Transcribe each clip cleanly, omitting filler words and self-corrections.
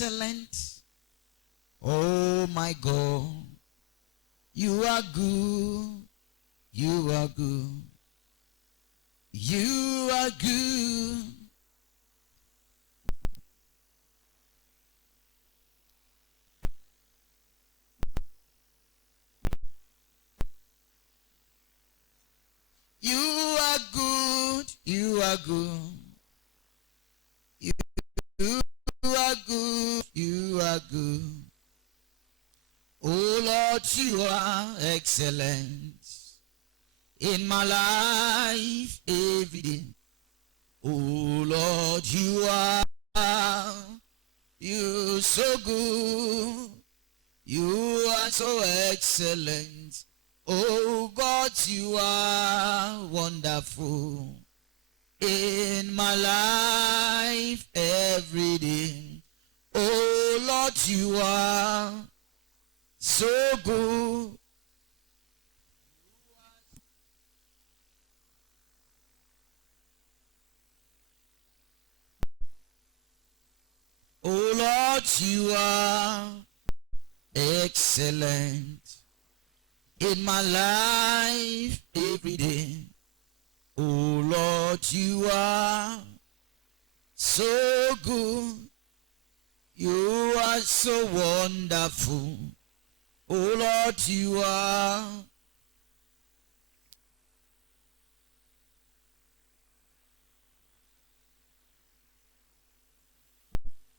excellent. Oh my God, you are good. You are good. You are good. You are good. You are good. You are good. You are good. Oh Lord, you are excellent in my life every day. Oh Lord, you are so good. You are so excellent. Oh God, you are wonderful in my life every day. Oh Lord, you are so good. Oh Lord, you are excellent in my life every day. Oh Lord, you are so good. You are so wonderful. Oh Lord, you are.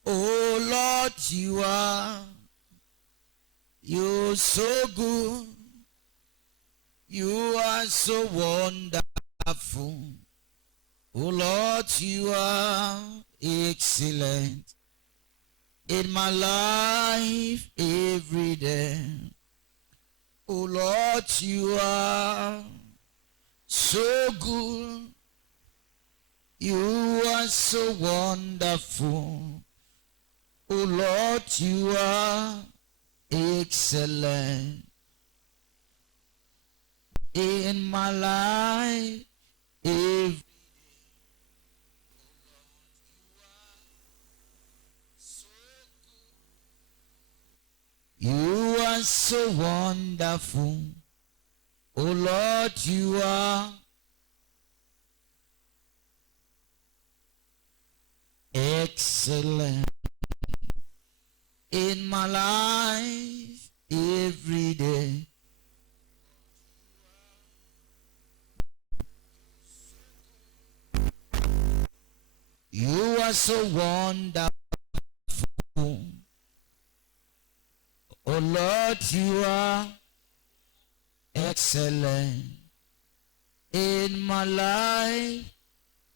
Oh Lord, you are. You're so good. You are so wonderful. Oh Lord, you are excellent in my life every day. Oh Lord, you are so good. You are so wonderful. Oh Lord, you are excellent in my life every day. You are so wonderful. Oh Lord, you are excellent in my life every day. You are so wonderful. Oh Lord, you are excellent in my life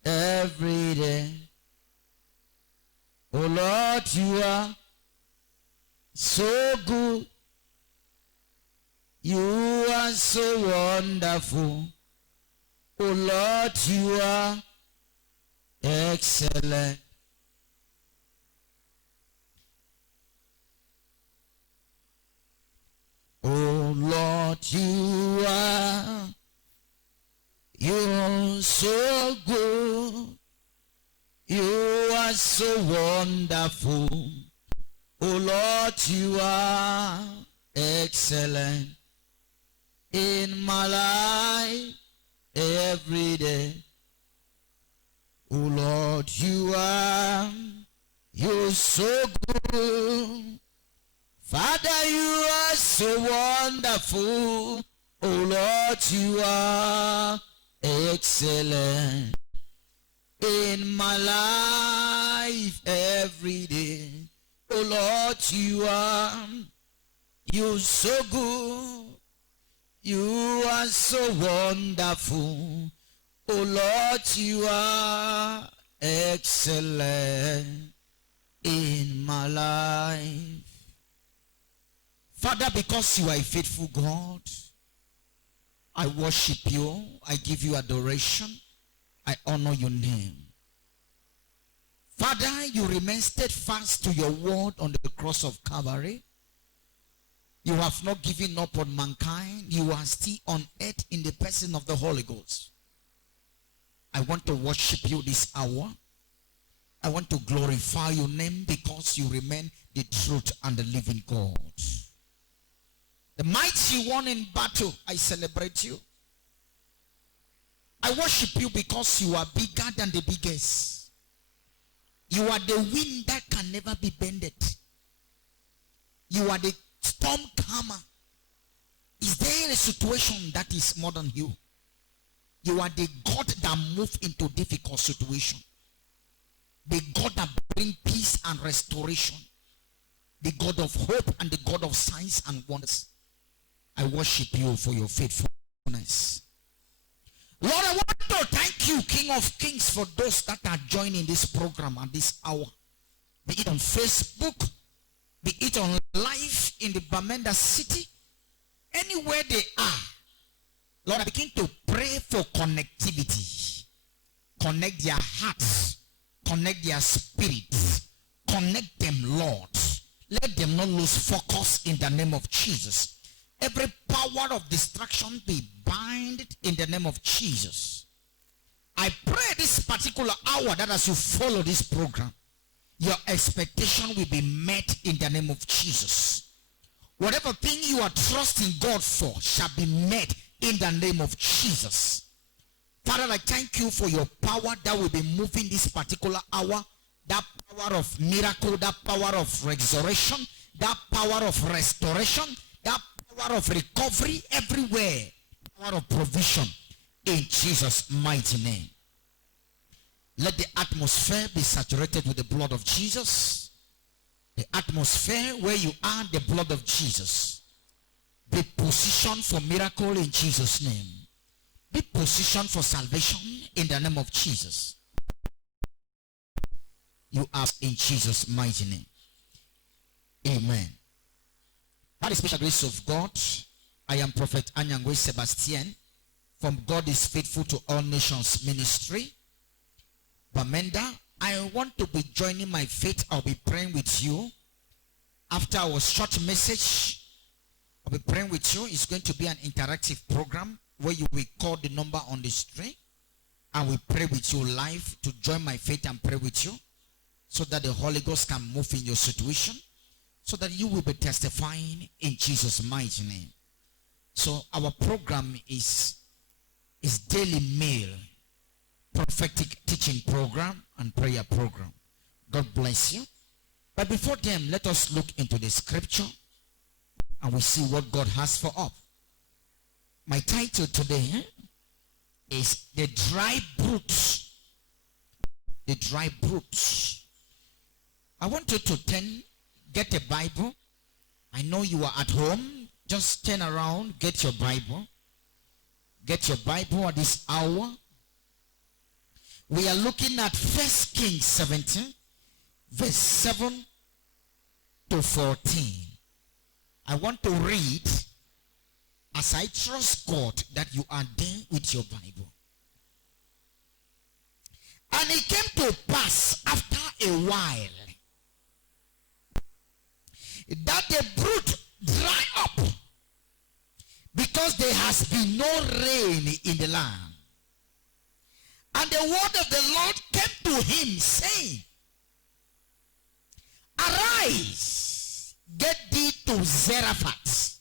every day. Oh Lord, you are so good. You are so wonderful. Oh Lord, you are excellent. Oh Lord, you're so good. You are so wonderful. Oh Lord, you are excellent in my life every day. Oh Lord, you're so good. Father, you are so wonderful. Oh Lord, you are excellent in my life every day. Oh Lord, you're so good. You are so wonderful. Oh Lord, you are excellent in my life. Father, because you are a faithful God, I worship you. I give you adoration. I honor your name. Father, you remain steadfast to your word on the cross of Calvary. You have not given up on mankind. You are still on earth in the person of the Holy Ghost. I want to worship you this hour. I want to glorify your name because you remain the truth and the living God. The mighty one in battle, I celebrate you. I worship you because you are bigger than the biggest. You are the wind that can never be bended. You are the storm calmer. Is there a situation that is more than you? You are the God that moves into difficult situation. The God that brings peace and restoration. The God of hope and the God of signs and wonders. I worship you for your faithfulness. Lord, I want to thank you, King of Kings, for those that are joining this program at this hour. Be it on Facebook, be it on live in the Bamenda city, anywhere they are. Lord, I begin to pray for connectivity. Connect their hearts, connect their spirits, connect them, Lord. Let them not lose focus in the name of Jesus. Every power of distraction be bound in the name of Jesus. I pray this particular hour that as you follow this program, your expectation will be met in the name of Jesus. Whatever thing you are trusting God for shall be met in the name of Jesus. Father, I thank you for your power that will be moving this particular hour. That power of miracle, that power of resurrection, that power of restoration, that power of recovery everywhere, power of provision in Jesus' mighty name. Let the atmosphere be saturated with the blood of Jesus. The atmosphere where you are, the blood of Jesus. Be positioned for miracle in Jesus' name. Be positioned for salvation in the name of Jesus. You ask in Jesus' mighty name. Amen. By the special grace of God, I am Prophet Anyangwe Sebastian from God is Faithful to All Nations Ministry. Bamenda, I want to be joining my faith. I'll be praying with you. After our short message, I'll be praying with you. It's going to be an interactive program where you will call the number on the screen and we pray with you live to join my faith and pray with you so that the Holy Ghost can move in your situation so that you will be testifying in Jesus' mighty name. So our program is daily meal, prophetic teaching program and prayer program. God bless you. But before then, let us look into the scripture and we see what God has for us. My title today is The Dry Brooks. The Dry Brooks. I want you to get a Bible. I know you are at home. Just turn around, get your Bible. Get your Bible at this hour. We are looking at 1 Kings 17, verse 7 to 14. I want to read as I trust God that you are there with your Bible. And it came to pass after a while that the brook dry up because there has been no rain in the land. And the word of the Lord came to him, saying, Arise, get thee to Zarephath,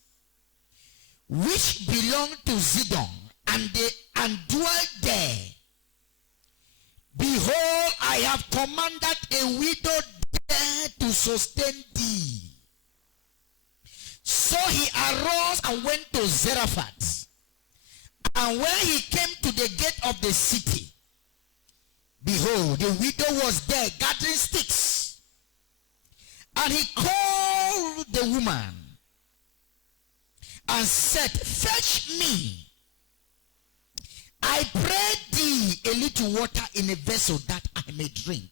which belonged to Zidon, and dwell there. Behold, I have commanded a widow there to sustain thee. So he arose and went to Zarephath. And when he came to the gate of the city, behold, the widow was there gathering sticks. And he called the woman and said, Fetch me, I pray thee, a little water in a vessel that I may drink.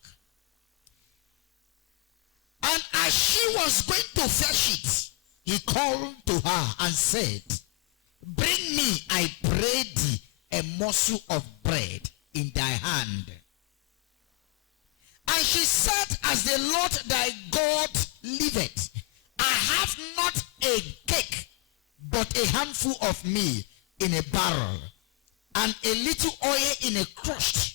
And as she was going to fetch it, he called to her and said, Bring me, I pray thee, a morsel of bread in thy hand. And she said, As the Lord thy God liveth, I have not a cake, but a handful of meal in a barrel, and a little oil in a cruse.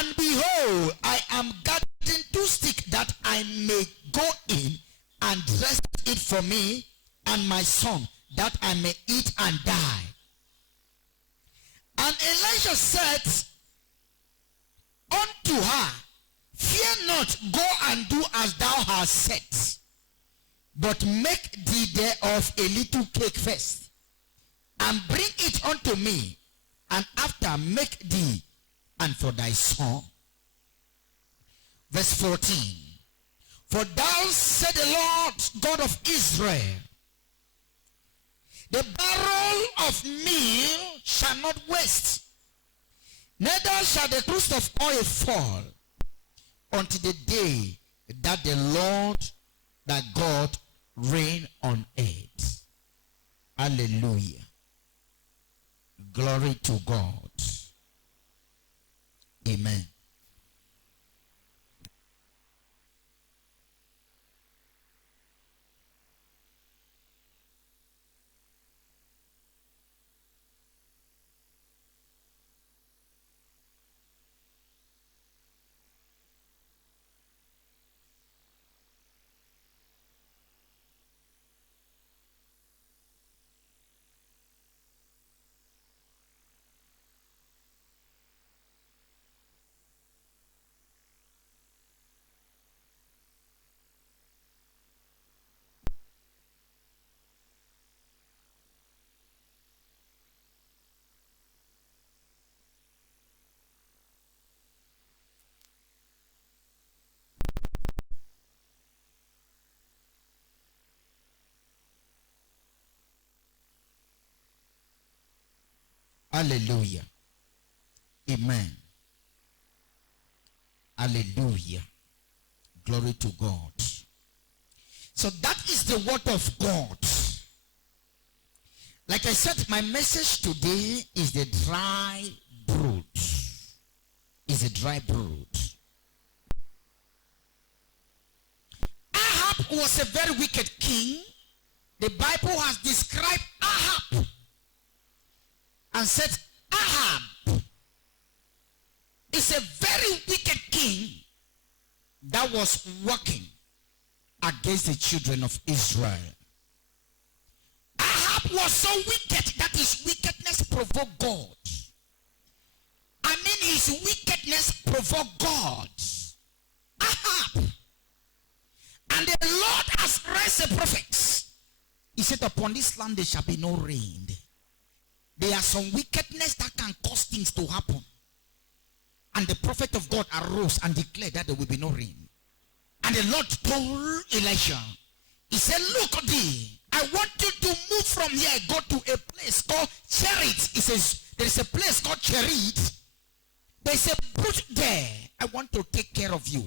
And behold, I am gathering 2 sticks that I may go in and dress it for me and my son, that I may eat and die. And Elisha said unto her, fear not, go and do as thou hast said, but make thee thereof a little cake first, and bring it unto me, and after make thee and for thy son. Verse 14. For thou said the Lord God of Israel, the barrel of meal shall not waste, neither shall the cruse of oil fall, until the day that the Lord thy God reign on earth. Hallelujah. Glory to God. Amen. Hallelujah. Amen. Hallelujah. Glory to God. So that is the word of God. Like I said, my message today is the dry brood. Is a dry brood. Ahab was a very wicked king. The Bible has described Ahab and said Ahab is a very wicked king that was working against the children of Israel. Ahab was so wicked that his wickedness provoked God. I mean, his wickedness provoked God. Ahab. And the Lord has raised the prophets. He said, upon this land there shall be no rain. There are some wickedness that can cause things to happen. And the prophet of God arose and declared that there will be no rain. And the Lord told Elisha, he said, look thee, I want you to move from here, go to a place called Cherit. He says, there is a place called Cherit. There is a brood there. I want to take care of you.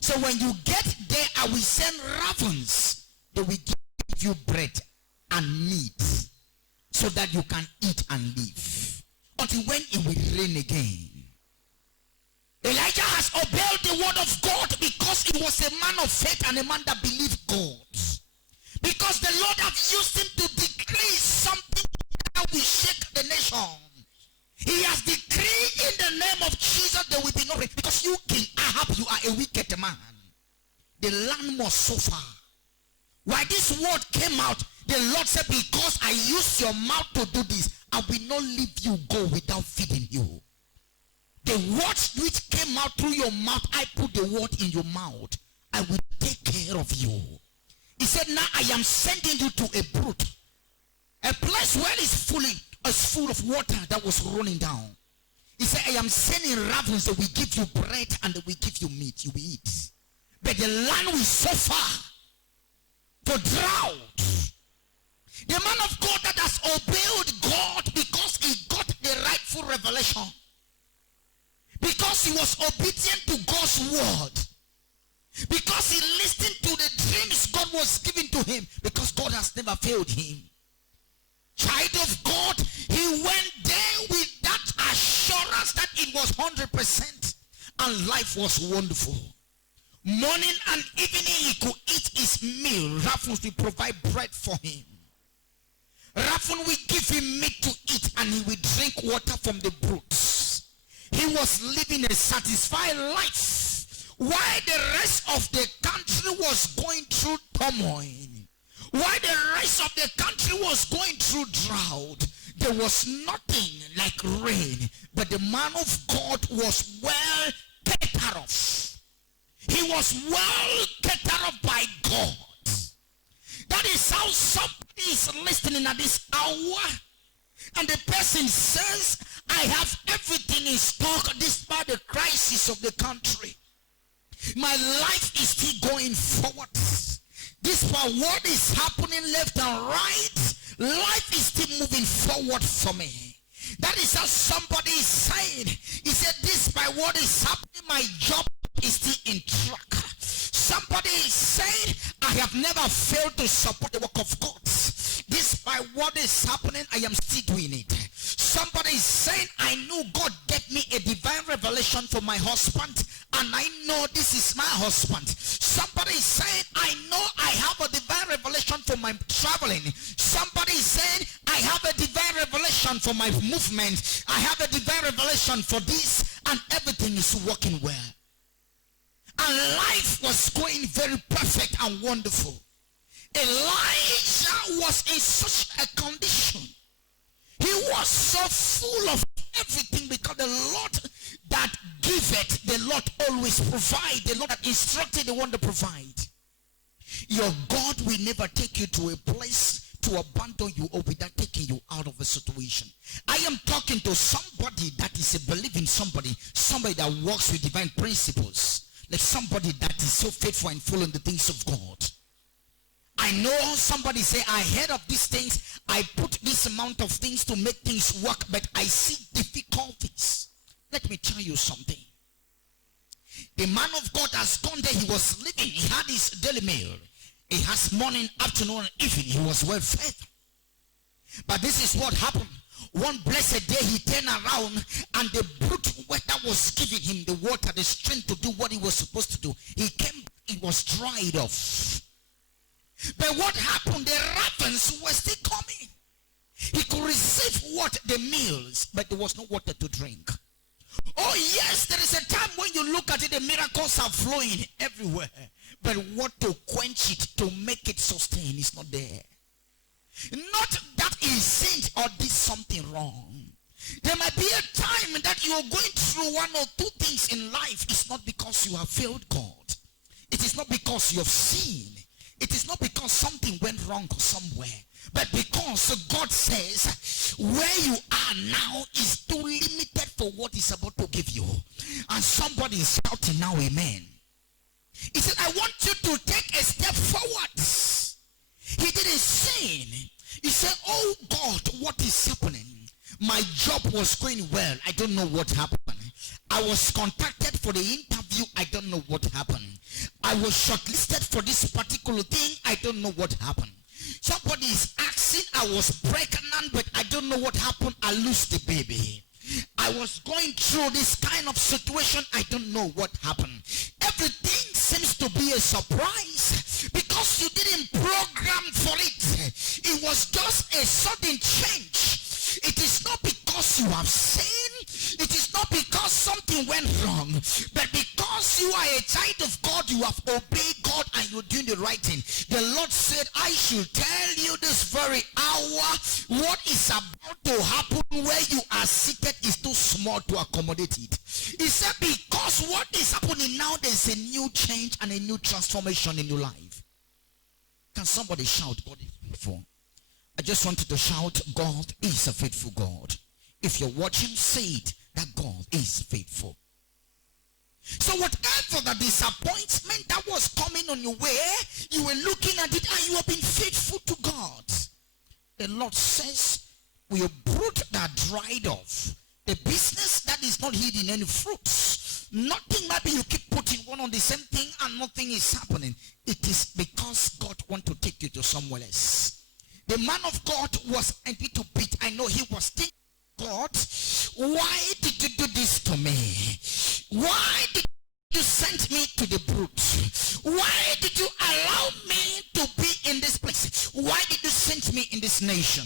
So when you get there, I will send ravens. They will give you bread and meat, so that you can eat and live. Until when it will rain again. Elijah has obeyed the word of God because he was a man of faith and a man that believed God. Because the Lord has used him to decree something that will shake the nation. He has decreed in the name of Jesus there will be no rain. Because you, King Ahab, you are a wicked man. The land must suffer. While this word came out, the Lord said, because I used your mouth to do this, I will not leave you go without feeding you. The words which came out through your mouth, I put the word in your mouth. I will take care of you. He said, now I am sending you to a brood. A place where it's full of water that was running down. He said, I am sending ravens that will give you bread and they will give you meat. You will eat. But the land will suffer for drought. The man of God that has obeyed God because he got the rightful revelation. Because he was obedient to God's word. Because he listened to the dreams God was giving to him. Because God has never failed him. Child of God, he went there with that assurance that it was 100% and life was wonderful. Morning and evening he could eat his meal. Ravens will provide bread for him. Raven will give him meat to eat and he will drink water from the brooks. He was living a satisfied life, while the rest of the country was going through turmoil. While the rest of the country was going through drought, there was nothing like rain. But the man of God was well taken care of. He was well taken care of by God. That is how somebody is listening at this hour. And the person says, I have everything in stock despite the crisis of the country. My life is still going forward. Despite what is happening left and right, life is still moving forward for me. That is how somebody is saying. He said, despite what is happening, my job is still in track. Somebody is saying, I have never failed to support the work of God. Despite what is happening, I am still doing it. Somebody is saying, I know God gave me a divine revelation for my husband, and I know this is my husband. Somebody is saying, I know I have a divine revelation for my traveling. Somebody is saying, I have a divine revelation for my movement. I have a divine revelation for this, and everything is working well. And life was going very perfect and wonderful. Elijah was in such a condition. He was so full of everything because the Lord that giveth, the Lord always provide. The Lord that instructed, the one to provide. Your God will never take you to a place to abandon you or without taking you out of a situation. I am talking to somebody that is a believing somebody that works with divine principles. Like somebody that is so faithful and following the things of God. I know somebody say, I heard of these things, I put this amount of things to make things work, but I see difficulties. Let me tell you something. The man of God has gone there, he was living, he had his daily meal. He has morning, afternoon, and evening. He was well fed. But this is what happened. One blessed day he turned around and the brute that was giving him the water, the strength to do what he was supposed to do, he came, it was dried off. But what happened? The ravens were still coming. He could receive what? The meals, but there was no water to drink. Oh yes, there is a time when you look at it, the miracles are flowing everywhere. But what to quench it, to make it sustain, is not there. Not that he sinned or did something wrong. There might be a time that you are going through one or two things in life. It's not because you have failed God. It is not because you have sinned. It is not because something went wrong somewhere. But because God says, where you are now is too limited for what he's about to give you. And somebody is shouting now, amen. He said, I want you to take a step forward. He didn't sin. He said, oh God, what is happening? My job was going well. I don't know what happened. I was contacted for the interview. I don't know what happened. I was shortlisted for this particular thing. I don't know what happened. Somebody is asking, I was pregnant, but I don't know what happened. I lost the baby. I was going through this kind of situation. I don't know what happened. Everything seems to be a surprise because you didn't program for it. It was just a sudden change. It is not because you have sinned. It is not because something went wrong. But because you are a child of God, you have obeyed God and you're doing the right thing. The Lord said, I should tell you this very hour, what is about to happen where you are seated is too small to accommodate it. He said, because what is happening now, there's a new change and a new transformation in your life. Can somebody shout, God is faithful? I just wanted to shout, God is a faithful God. If you're watching, say it, that God is faithful. So whatever the disappointment that was coming on your way, you were looking at it and you have been faithful to God. The Lord says, we have brought that dried off. The business that is not yielding any fruits. Nothing, maybe you keep putting one on the same thing and nothing is happening. It is because God wants to take you to somewhere else. The man of God was a little bit, I know he was thinking, God, why did you do this to me? Why did you send me to the brute? Why did you allow me to be in this place? Why did you send me in this this nation?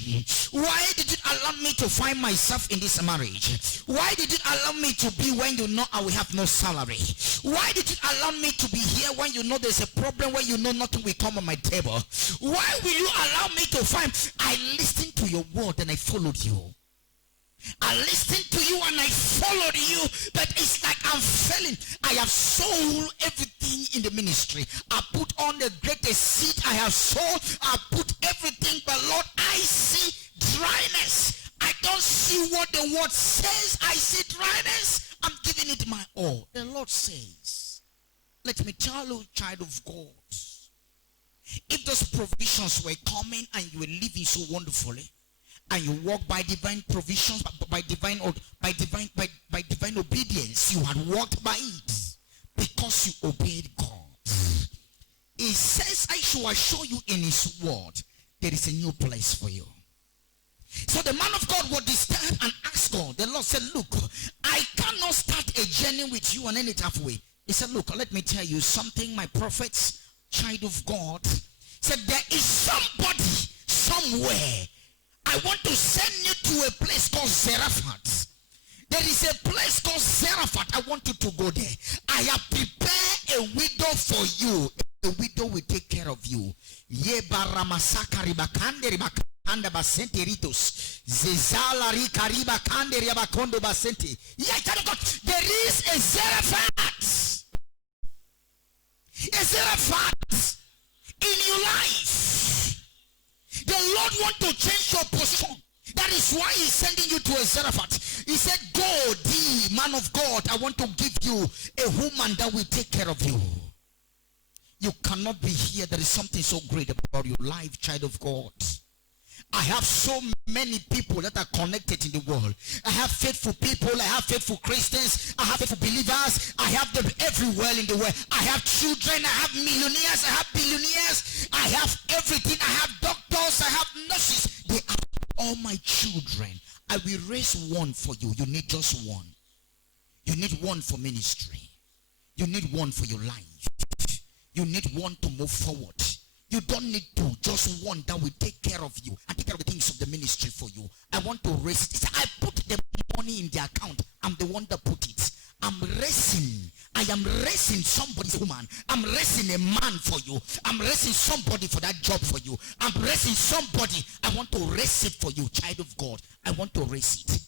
Why did you allow me to find myself in this marriage? Why did you allow me to be when you know I will have no salary? Why did you allow me to be here when you know there's a problem, when you know nothing will come on my table? Why will you allow me to find? I listened to your word and I followed you. I listened to you and I followed you, but it's like I'm failing. I have sold everything in the ministry. I put on the greatest seed I have sold. I put everything, but Lord, I see dryness. I don't see what the word says. I see dryness. I'm giving it my all. The Lord says, let me tell you, child of God, if those provisions were coming and you were living so wonderfully, and you walk by divine provisions, by divine obedience, you had walked by it because you obeyed God. He says, I shall assure you in his word, there is a new place for you. So the man of God was disturbed and asked God. The Lord said, look, I cannot start a journey with you on any type of way. He said, look, let me tell you something, my prophets, child of God. Said, there is somebody somewhere. I want to send you to a place called Zarephath. There is a place called Zarephath. I want you to go there. I have prepared a widow for you. A widow will take care of you. There is a Zarephath. A Zarephath in your life. The Lord wants to change your position. That is why he's sending you to a Zarephath. He said, go, thee, man of God, I want to give you a woman that will take care of you. You cannot be here. There is something so great about your life, child of God. I have so many people that are connected in the world. I have faithful people. I have faithful Christians. I have faithful believers. I have them everywhere in the world. I have children. I have millionaires. I have billionaires. I have everything. I have doctors. I have nurses. They are all my children. I will raise one for you. You need just one. You need one for ministry. You need one for your life. You need one to move forward. You don't need to, just one that will take care of you and take care of the things of the ministry for you. I want to raise it. I put the money in the account. I'm the one that put it. I'm raising. I am raising somebody's woman. I'm raising a man for you. I'm raising somebody for that job for you. I'm raising somebody. I want to raise it for you, child of God. I want to raise it.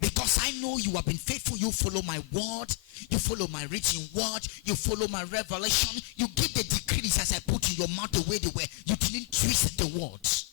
Because I know you have been faithful. You follow my word. You follow my written word. You follow my revelation. You give the decrees as I put in your mouth the way they were. You didn't twist the words.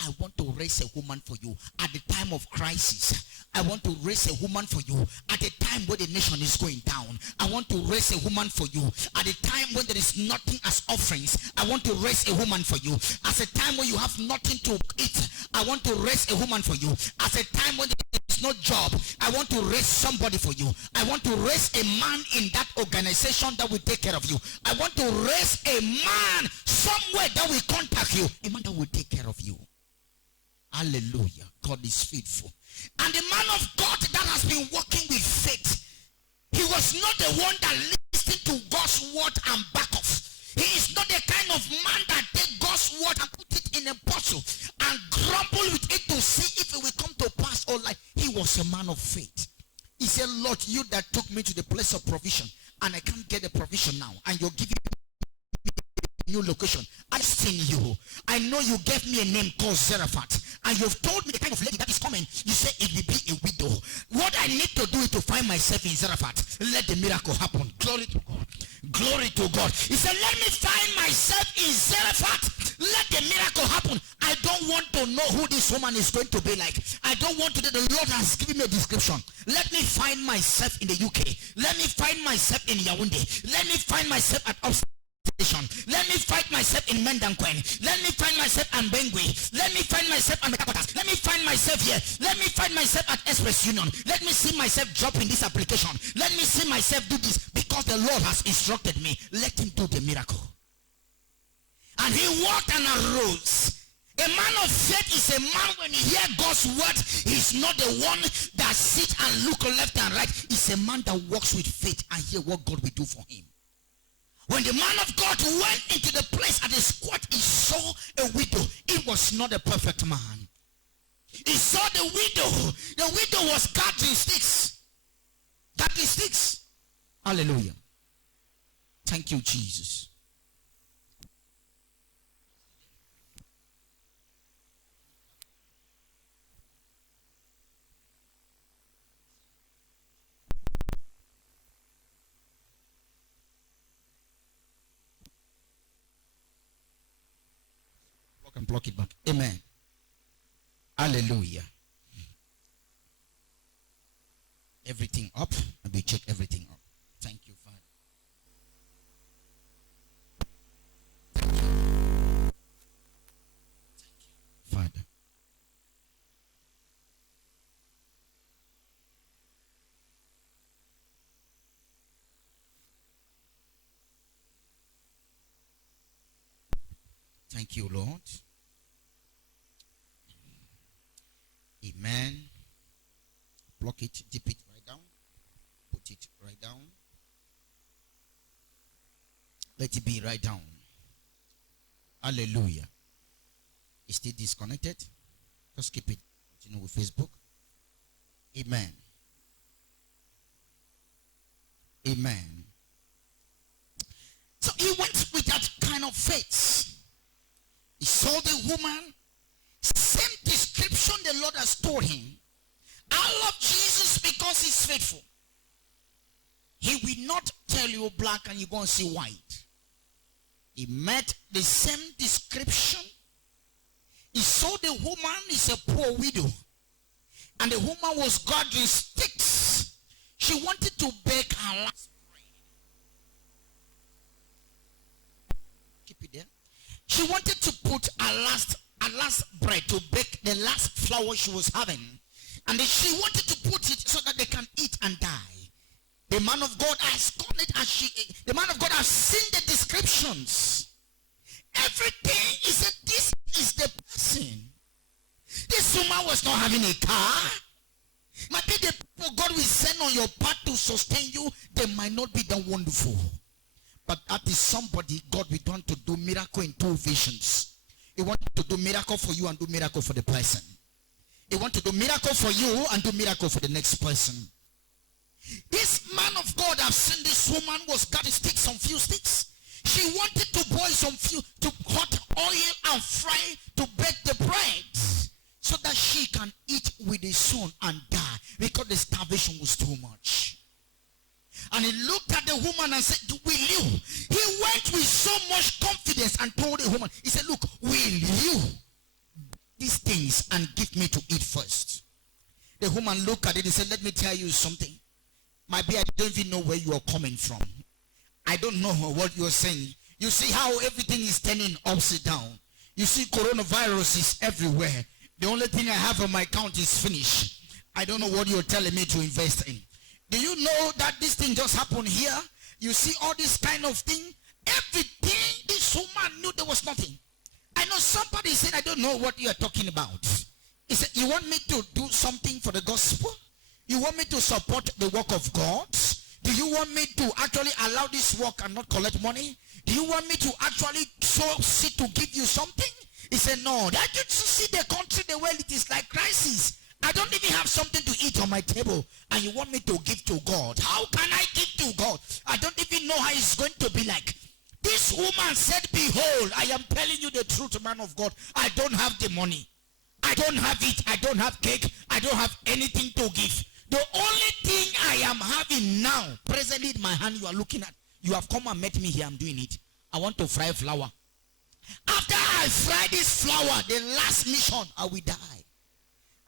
I want to raise a woman for you at the time of crisis. I want to raise a woman for you at the time when the nation is going down. I want to raise a woman for you at the time when there is nothing as offerings. I want to raise a woman for you at a time when you have nothing to eat. I want to raise a woman for you at a time when there is no job. I want to raise somebody for you. I want to raise a man in that organization that will take care of you. I want to raise a man somewhere that will contact you. A man that will take care of you. Hallelujah. God is faithful. And the man of God that has been working with faith, he was not the one that listened to God's word and back off. He is not the kind of man that take God's word and put it in a bottle and grumble with it to see if it will come to pass or like. He was a man of faith. He said, Lord, you that took me to the place of provision and I can't get the provision now, and you're giving new location. I've seen you. I know you gave me a name called Zarephath, and you've told me the kind of lady that is coming. You say it will be a widow. What I need to do is to find myself in Zarephath. Let the miracle happen. Glory to God. Glory to God. He said, let me find myself in Zarephath. Let the miracle happen. I don't want to know who this woman is going to be like. I don't want to know. The Lord has given me a description. Let me find myself in the UK. Let me find myself in Yaoundé. Let me find myself at Upstate. Let me find myself in Mendankwen. Let me find myself at Bengui. Let me find myself at Mekapatas. Let me find myself here. Let me find myself at Express Union. Let me see myself drop in this application. Let me see myself do this because the Lord has instructed me. Let him do the miracle. And he walked and arose. A man of faith is a man when he hears God's word. He's not the one that sits and look left and right. He's a man that walks with faith and hear what God will do for him. When the man of God went into the place at the squat, he saw a widow. It was not a perfect man. He saw the widow. The widow was gathering sticks. Gathering sticks. Hallelujah. Thank you, Jesus. And block it back. Amen. Hallelujah. Everything up. And we check everything up. Thank you, Father. Thank you. Thank you, Father. Thank you, Lord. Amen. Block it, dip it right down. Put it right down. Let it be right down. Hallelujah. Is still disconnected? Just keep it. Continue with Facebook. Amen. Amen. So he went with that kind of faith. He saw the woman. Same description the Lord has told him. I love Jesus because he's faithful. He will not tell you black and you're going to see white. He met the same description. He saw the woman is a poor widow. And the woman was gathering sticks. She wanted to bake her last bread. Keep it there. She wanted to put her last bread, to bake the last flour she was having. And she wanted to put it so that they can eat and die. The man of God has gone it as the man of God has seen the descriptions. Everything, he said, this is the person. This woman was not having a car. Might be the people God will send on your path to sustain you, they might not be that wonderful. But that is somebody God will want to do miracle in two visions. He wants to do miracle for you and do miracle for the person. He wants to do miracle for you and do miracle for the next person. This man of God, I've seen this woman was got sticks, some few sticks. She wanted to boil some few, to hot oil and fry to bake the bread so that she can eat with the son and die because the starvation was too much. And he looked at the woman and said, will you? He went with so much confidence and told the woman, he said, look, will you these things and give me to eat first? The woman looked at it and said, let me tell you something. Maybe I don't even know where you are coming from. I don't know what you're saying. You see how everything is turning upside down. You see coronavirus is everywhere. The only thing I have on my account is finished. I don't know what you're telling me to invest in. Do you know that this thing just happened here? You see all this kind of thing? Everything, this woman knew there was nothing. I know somebody said, I don't know what you are talking about. He said, you want me to do something for the gospel? You want me to support the work of God? Do you want me to actually allow this work and not collect money? Do you want me to actually sit to give you something? He said, no. That you see the country the way it is like crisis. I don't even have something to eat on my table. And you want me to give to God? How can I give to God? I don't even know how it's going to be like. This woman said, behold, I am telling you the truth, man of God. I don't have the money. I don't have it. I don't have cake. I don't have anything to give. The only thing I am having now, presently in my hand, you are looking at. You have come and met me here. I'm doing it. I want to fry flour. After I fry this flour, the last mission, I will die.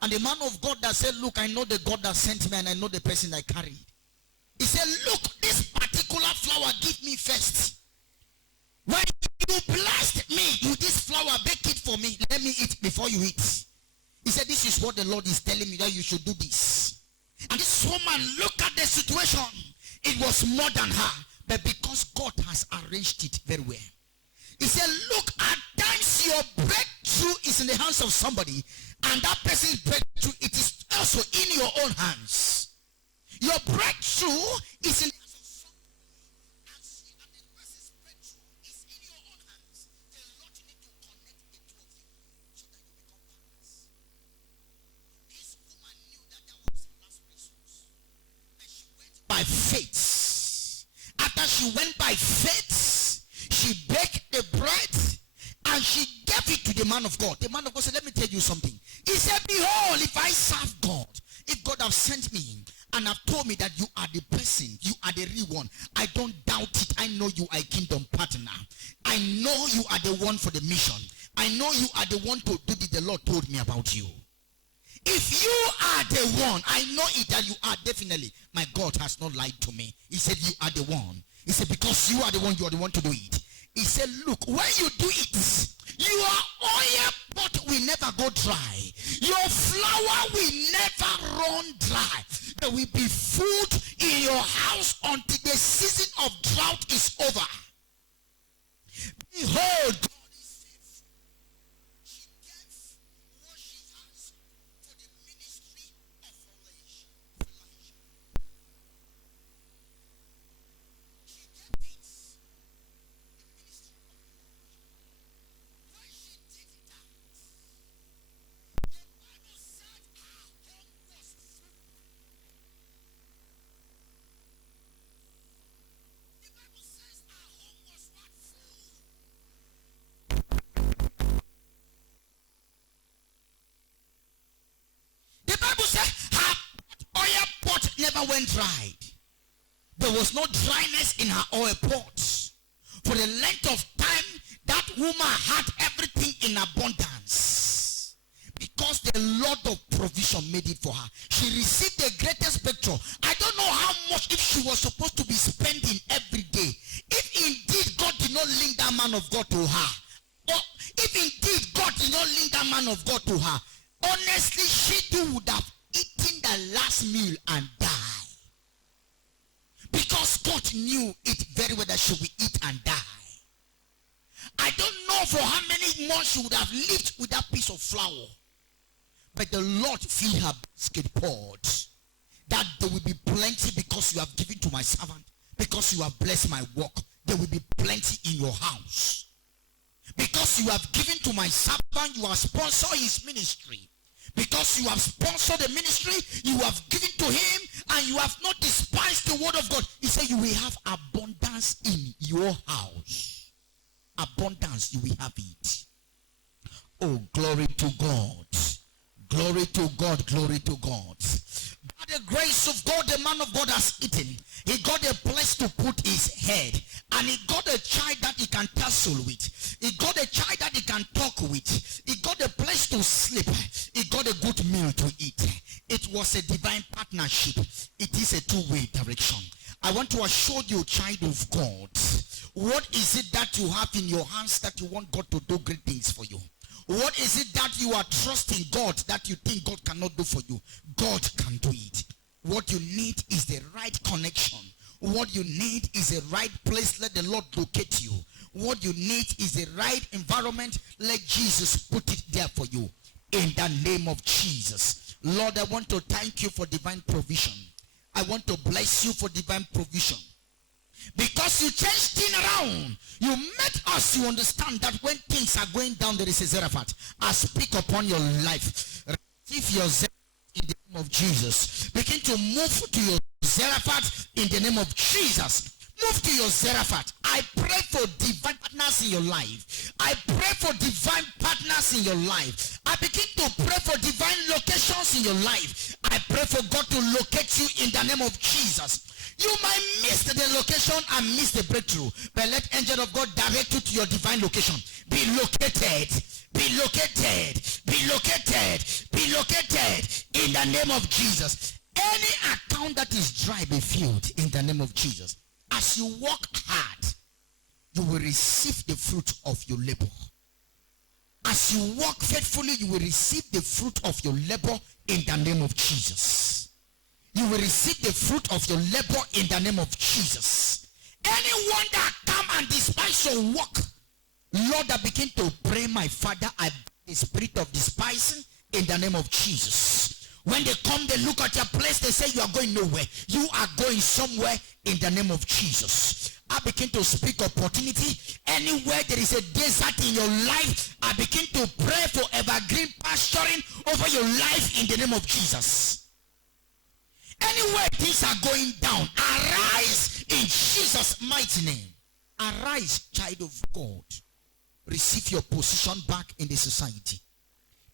And the man of God that said, look, I know the God that sent me and I know the person I carried. He said, look, this particular flour, give me first. When you blessed me, you this flour, bake it for me. Let me eat before you eat. He said, this is what the Lord is telling me, that you should do this. And this woman looked at the situation. It was more than her. But because God has arranged it very well. He said, look, at times your breakthrough is in the hands of somebody. And that person's breakthrough, it is also in your own hands. Your breakthrough is in the hands of somebody. And the person's breakthrough is in your own hands. The Lord need to connect the two of you so that by faith. After she went by faith, she baked the bread and she gave it to the man of God. The man of God said, let me tell you something. He said, behold, if I serve God, if God have sent me and have told me that you are the person, you are the real one, I don't doubt it. I know you are a kingdom partner. I know you are the one for the mission. I know you are the one to do it. The Lord told me about you. If you are the one, I know it that you are definitely. My God has not lied to me. He said you are the one. He said because you are the one to do it. He said, look, when you do it, your oil pot will never go dry. Your flour will never run dry. There will be food in your house until the season of drought is over. Behold, God is faithful. She gave what she has for the ministry of Elijah. She gave it. Never went dried. There was no dryness in her oil pot. For the length of time, that woman had everything in abundance. Because the Lord of provision made it for her. She received the greatest breakthrough. I don't know how much if she was supposed to be spending every day. If indeed God did not link that man of God to her. Or if indeed God did not link that man of God to her. Honestly, she too would have eaten the last meal and die. Because God knew it very well that she would eat and die. I don't know for how many months she would have lived with that piece of flour. But the Lord filled her basket poured. That there will be plenty because you have given to my servant. Because you have blessed my work. There will be plenty in your house. Because you have given to my servant, you have sponsored his ministry. Because you have sponsored the ministry, you have given to him, and you have not despised the word of God. He said you will have abundance in your house. Abundance, you will have it. Oh, glory to God. Glory to God, glory to God. By the grace of God, the man of God has eaten. He got a place to put his head. And he got a child that he can tussle with. He got a child that he can talk with. He got a place to sleep. He got a good meal to eat. It was a divine partnership. It is a two-way direction. I want to assure you, child of God, what is it that you have in your hands that you want God to do great things for you? What is it that you are trusting God that you think God cannot do for you? God can do it. What you need is the right connection. What you need is a right place. Let the Lord locate you. What you need is the right environment. Let Jesus put it there for you. In the name of Jesus. Lord, I want to thank you for divine provision. I want to bless you for divine provision. Because you changed things around. You made us, you understand that when things are going down, there is a Zarephath. I speak upon your life. Receive your Zarephath in the name of Jesus. Begin to move to your Zarephath in the name of Jesus. Move to your Zarephath. I pray for divine partners in your life. I pray for divine partners in your life. I begin to pray for divine locations in your life. I pray for God to locate you in the name of Jesus. You might miss the location and miss the breakthrough, but let angel of God direct you to your divine location. Be located. Be located. Be located. Be located in the name of Jesus. Any account that is dry be filled in the name of Jesus. As you work hard, you will receive the fruit of your labor. As you work faithfully, you will receive the fruit of your labor in the name of Jesus. You will receive the fruit of your labor in the name of Jesus. Anyone that come and despise your work, Lord, I begin to pray, my Father, I the spirit of despising in the name of Jesus. When they come, they look at your place, they say you are going nowhere. You are going somewhere in the name of Jesus. I begin to speak opportunity. Anywhere there is a desert in your life, I begin to pray for evergreen pasturing over your life in the name of Jesus. Anywhere things are going down, arise in Jesus' mighty name. Arise, child of God. Receive your position back in the society.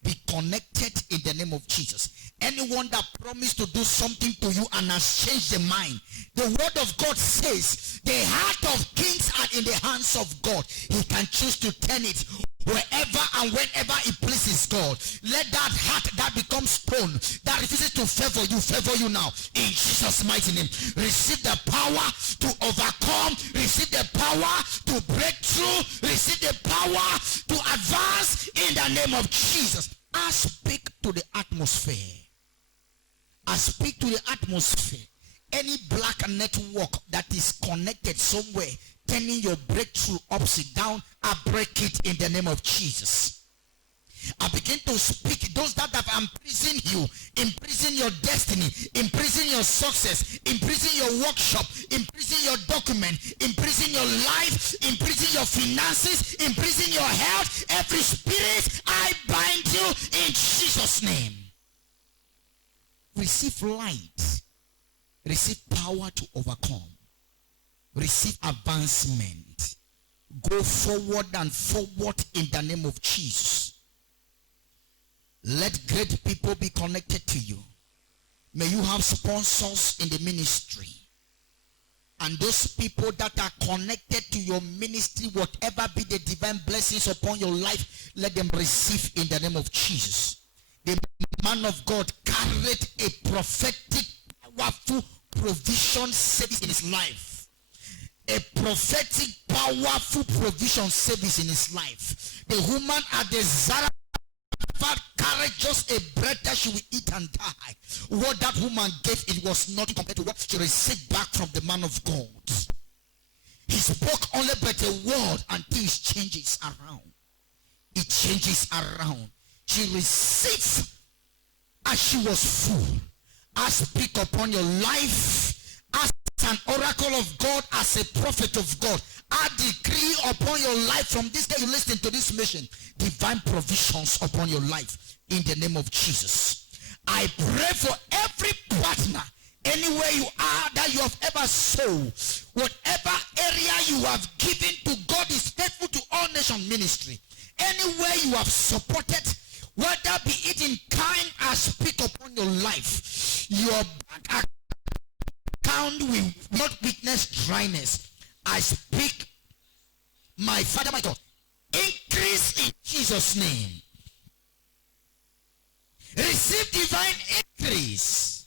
Be connected in the name of Jesus. Anyone that promised to do something to you and has changed their mind, the word of God says the heart of kings are in the hands of God. He can choose to turn it wherever and whenever it pleases God. Let that heart that becomes stone, that refuses to favor you now. In Jesus' mighty name. Receive the power to overcome. Receive the power to break through. Receive the power to advance in the name of Jesus. I speak to the atmosphere. I speak to the atmosphere. Any black network that is connected somewhere, turning your breakthrough upside down, I break it in the name of Jesus. I begin to speak. Those that have imprisoned you, imprison your destiny, imprison your success, imprison your workshop, imprison your document, imprison your life, imprison your finances, imprison your health. Every spirit, I bind you in Jesus' name. Receive light. Receive power to overcome. Receive advancement. Go forward and forward in the name of Jesus. Let great people be connected to you. May you have sponsors in the ministry. And those people that are connected to your ministry, whatever be the divine blessings upon your life, let them receive in the name of Jesus. The man of God carried a prophetic, powerful provision service in his life. A prophetic, powerful provision service in his life. The woman at the Zarephath carried just a bread that she will eat and die. What that woman gave, it was nothing compared to what she received back from the man of God. He spoke only but a word and things changes around. It changes around. She received as she was full. I speak upon your life as an oracle of God, as a prophet of God. I decree upon your life from this day you listen to this mission, divine provisions upon your life in the name of Jesus. I pray for every partner, anywhere you are that you have ever sold, whatever area you have given to God is faithful to all nation ministry. Anywhere you have supported, whether be it in kind, I speak upon your life. Your bank account will not witness dryness. I speak, my Father, my God, increase in Jesus' name. Receive divine increase.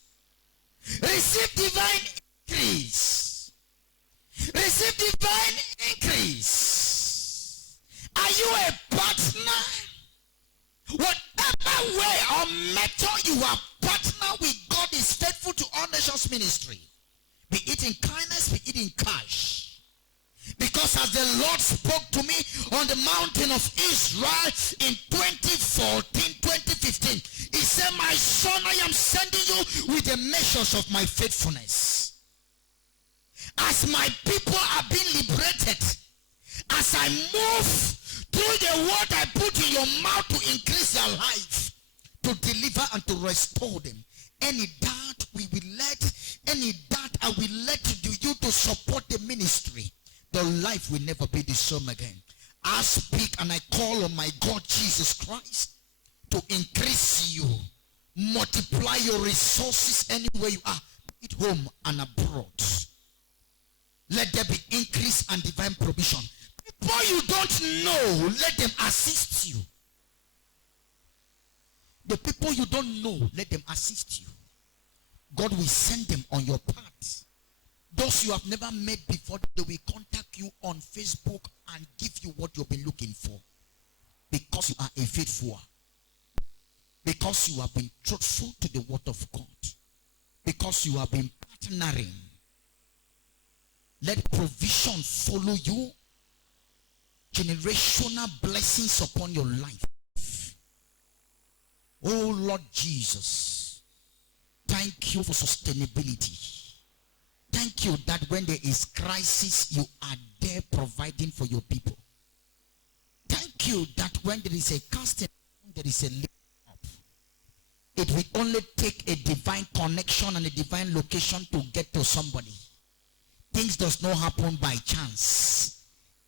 Receive divine increase. Receive divine increase. Are you a partner? Whatever way or method you are partner with God is faithful to all nations ministry. Be it in kindness, be it in cash. Because as the Lord spoke to me on the mountain of Israel in 2014, 2015, he said, my son, I am sending you with the measures of my faithfulness. As my people are being liberated, as I move through the word I put in your mouth to increase their life, to deliver and to restore them. Any doubt we will let, any doubt I will let you to support the ministry, the life will never be the same again. I speak and I call on my God Jesus Christ to increase you, multiply your resources anywhere you are, at home and abroad. Let there be increase and divine provision. People you don't know, let them assist you. The people you don't know, let them assist you. God will send them on your path. Those you have never met before, they will contact you on Facebook and give you what you've been looking for. Because you are a faithful one. Because you have been truthful to the word of God. Because you have been partnering. Let provision follow you. Generational blessings upon your life. Oh Lord Jesus, thank you for sustainability. Thank you that when there is crisis, you are there providing for your people. Thank you that when there is a casting, there is a lift up. It will only take a divine connection and a divine location to get to somebody. Things does not happen by chance.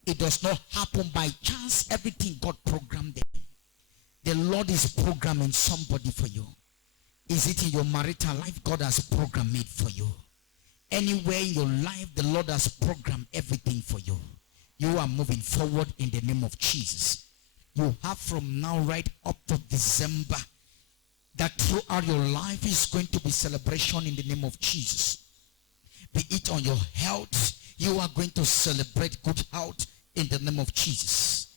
It does not happen by chance. Everything God programmed them. The Lord is programming somebody for you. Is it in your marital life? God has programmed it for you. Anywhere in your life, the Lord has programmed everything for you. You are moving forward in the name of Jesus. You have from now right up to December that throughout your life is going to be celebration in the name of Jesus. Be it on your health, you are going to celebrate good health in the name of Jesus.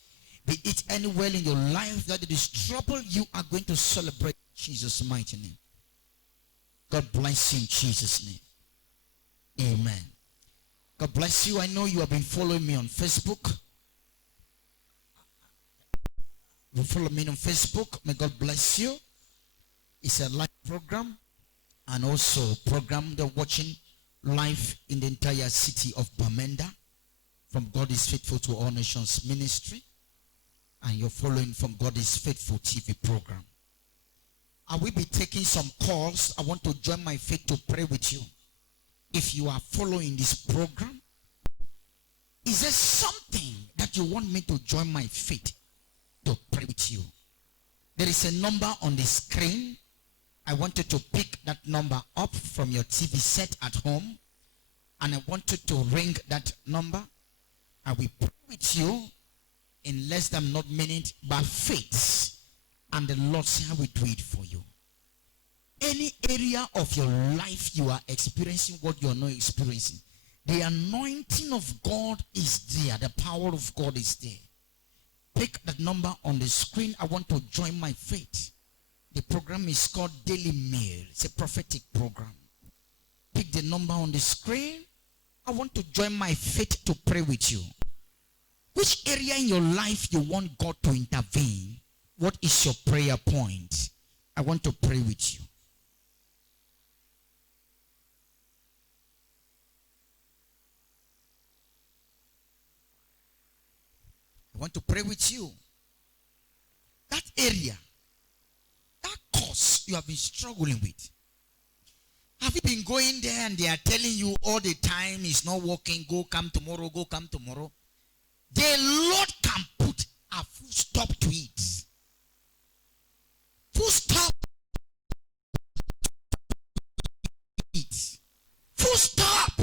Be it anywhere in your life that it is trouble, you are going to celebrate Jesus' mighty name. God bless you in Jesus' name. Amen. God bless you. I know you have been following me on Facebook. You follow me on Facebook. May God bless you. It's a live program and also program they're watching live in the entire city of Bamenda from God is Faithful to All Nations Ministry, and you're following from God is Faithful TV program. I will be taking some calls. I want to join my faith to pray with you. If you are following this program, is there something that you want me to join my faith to pray with you? There is a number on the screen. I want you to pick that number up from your TV set at home, and I want you to ring that number. I will pray with you in less than not minute by faith, and the Lord shall we do it for you. Any area of your life you are experiencing what you are not experiencing, the anointing of God is there. The power of God is there. Pick that number on the screen. I want to join my faith. The program is called Daily Mail. It's a prophetic program. Pick the number on the screen. I want to join my faith to pray with you. Which area in your life you want God to intervene? What is your prayer point? I want to pray with you. I want to pray with you. That area, that cause you have been struggling with. Have you been going there and they are telling you all the time it's not working, go come tomorrow, go come tomorrow? The Lord can put a full stop to it. Full stop. It. Full stop.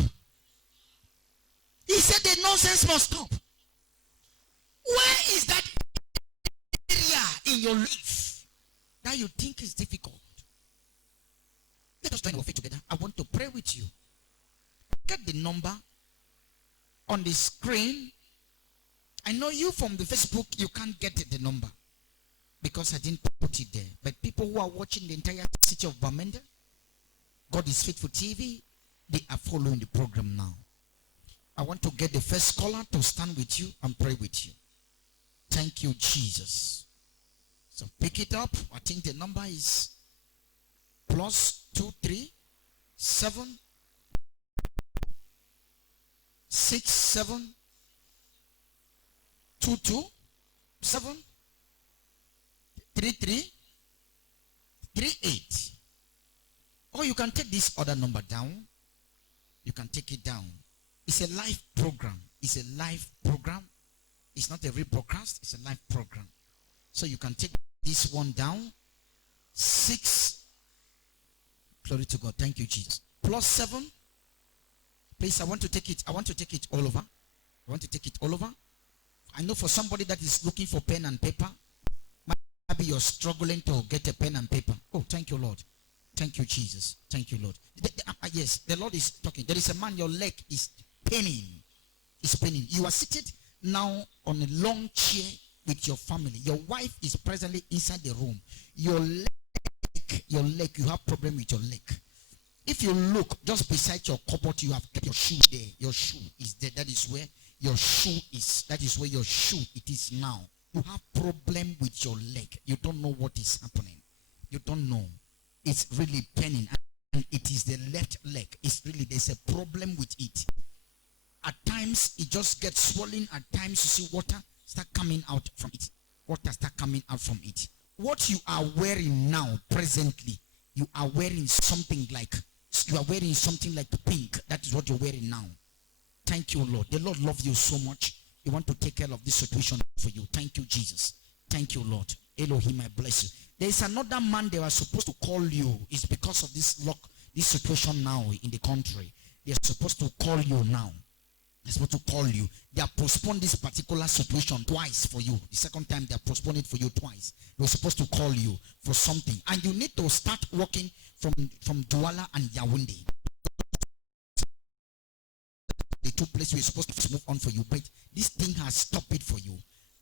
He said the nonsense must stop. Where is that area in your life that you think is difficult? Let us join our faith together. I want to pray with you. Get the number on the screen. I know you from the Facebook, you can't get the number because I didn't put it there. But people who are watching the entire city of Bamenda, God is Faithful TV, they are following the program now. I want to get the first caller to stand with you and pray with you. Thank you, Jesus. So pick it up. I think the number is +237 67 22 7 33 38. Or you can take this other number down. You can take it down. It's a live program. It's a live program. It's not a rebroadcast. It's a live program. So you can take this one down. 6. Glory to God. Thank you, Jesus. +7. Please, I want to take it. I want to take it all over. I want to take it all over. I know for somebody that is looking for pen and paper, maybe you're struggling to get a pen and paper. Oh, thank you, Lord. Thank you, Jesus. Thank you, Lord. Yes, the Lord is talking. There is a man, your leg is paining. It's paining. You are seated now on a long chair with your family. Your wife is presently inside the room. Your leg, you have problem with your leg. If you look just beside your cupboard, you have kept your shoe there. Your shoe is there. That is where your shoe is. That is where your shoe it is now. You have problem with your leg. You don't know what is happening. You don't know. It's really paining, and it is the left leg. It's really, there's a problem with it. At times it just gets swollen. At times you see water start coming out from it. Water start coming out from it. what you are wearing now, presently, you are wearing something like pink. That is what you're wearing now. Thank you, Lord. The Lord loves you so much. He wants to take care of this situation for you. Thank you, Jesus. Thank you, Lord. Elohim, I bless you. There is another man they were supposed to call you. It's because of this situation now in the country. They're supposed to call you now. They're supposed to call you. They have postponed this particular situation twice for you. The second time they have postponed it for you twice. They were supposed to call you for something. And you need to start working from Douala and Yaoundé. The two places we're supposed to move on for you. But this thing has stopped it for you.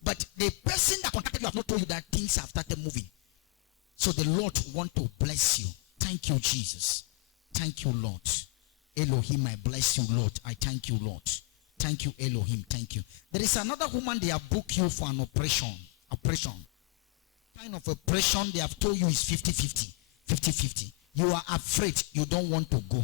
But the person that contacted you have not told you that things have started moving. So the Lord want to bless you. Thank you, Jesus. Thank you, Lord. Elohim, I bless you, Lord. I thank you, Lord. Thank you, Elohim. Thank you. There is another woman, they have booked you for an operation. Kind of operation they have told you is 50-50. 50-50. You are afraid. You don't want to go.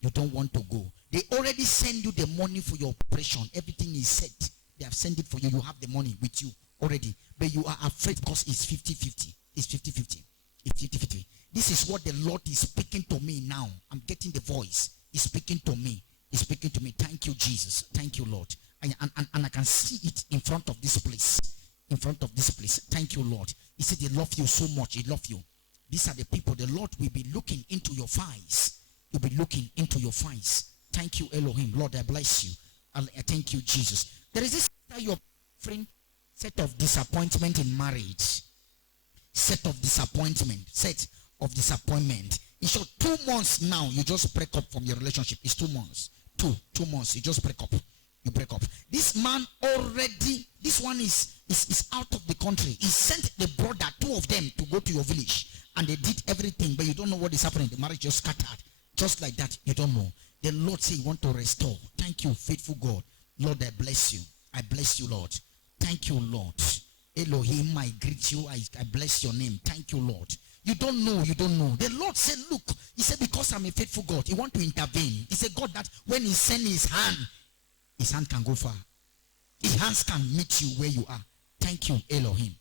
You don't want to go. They already send you the money for your operation. Everything is set. They have sent it for you. You have the money with you already. But you are afraid because it's 50-50. It's 50-50. It's 50-50. This is what the Lord is speaking to me now. I'm getting the voice. He's speaking to me. He's speaking to me. Thank you, Jesus. Thank you, Lord. And I can see it in front of this place. In front of this place. Thank you, Lord. He said, they love you so much. He love you. These are the people. The Lord will be looking into your files. He'll be looking into your files. Thank you, Elohim. Lord, I bless you. I thank you, Jesus. There is this your friend set of disappointment in marriage. Set of disappointment. Set of disappointment. In short, 2 months now, you just break up from your relationship. It's 2 months. 2 months. You just break up. You break up. This man already, this one is out of the country. He sent the brother, 2 of them, to go to your village. And they did everything, but you don't know what is happening. The marriage just scattered. Just like that, you don't know. The Lord said he wants to restore. Thank you, faithful God. Lord, I bless you. I bless you, Lord. Thank you, Lord. Elohim, I greet you. I bless your name. Thank you, Lord. You don't know. You don't know. The Lord said, look. He said, because I'm a faithful God, he wants to intervene. He said, God, that when he sends his hand can go far. His hands can meet you where you are. Thank you, Elohim.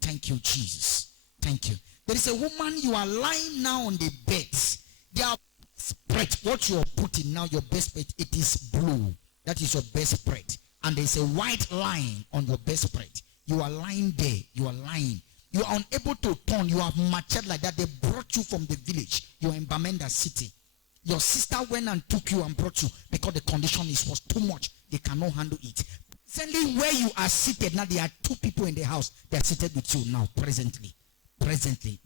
Thank you, Jesus. Thank you. There is a woman, you are lying now on the bed. They are spread. What you are putting now, your best spread, it is blue. That is your best spread. And there is a white line on your best spread. You are lying there. You are lying. You are unable to turn. You have matured like that. They brought you from the village. You are in Bamenda city. Your sister went and took you and brought you because the condition was too much. They cannot handle it. Presently, where you are seated now, there are 2 people in the house. They are seated with you now, presently.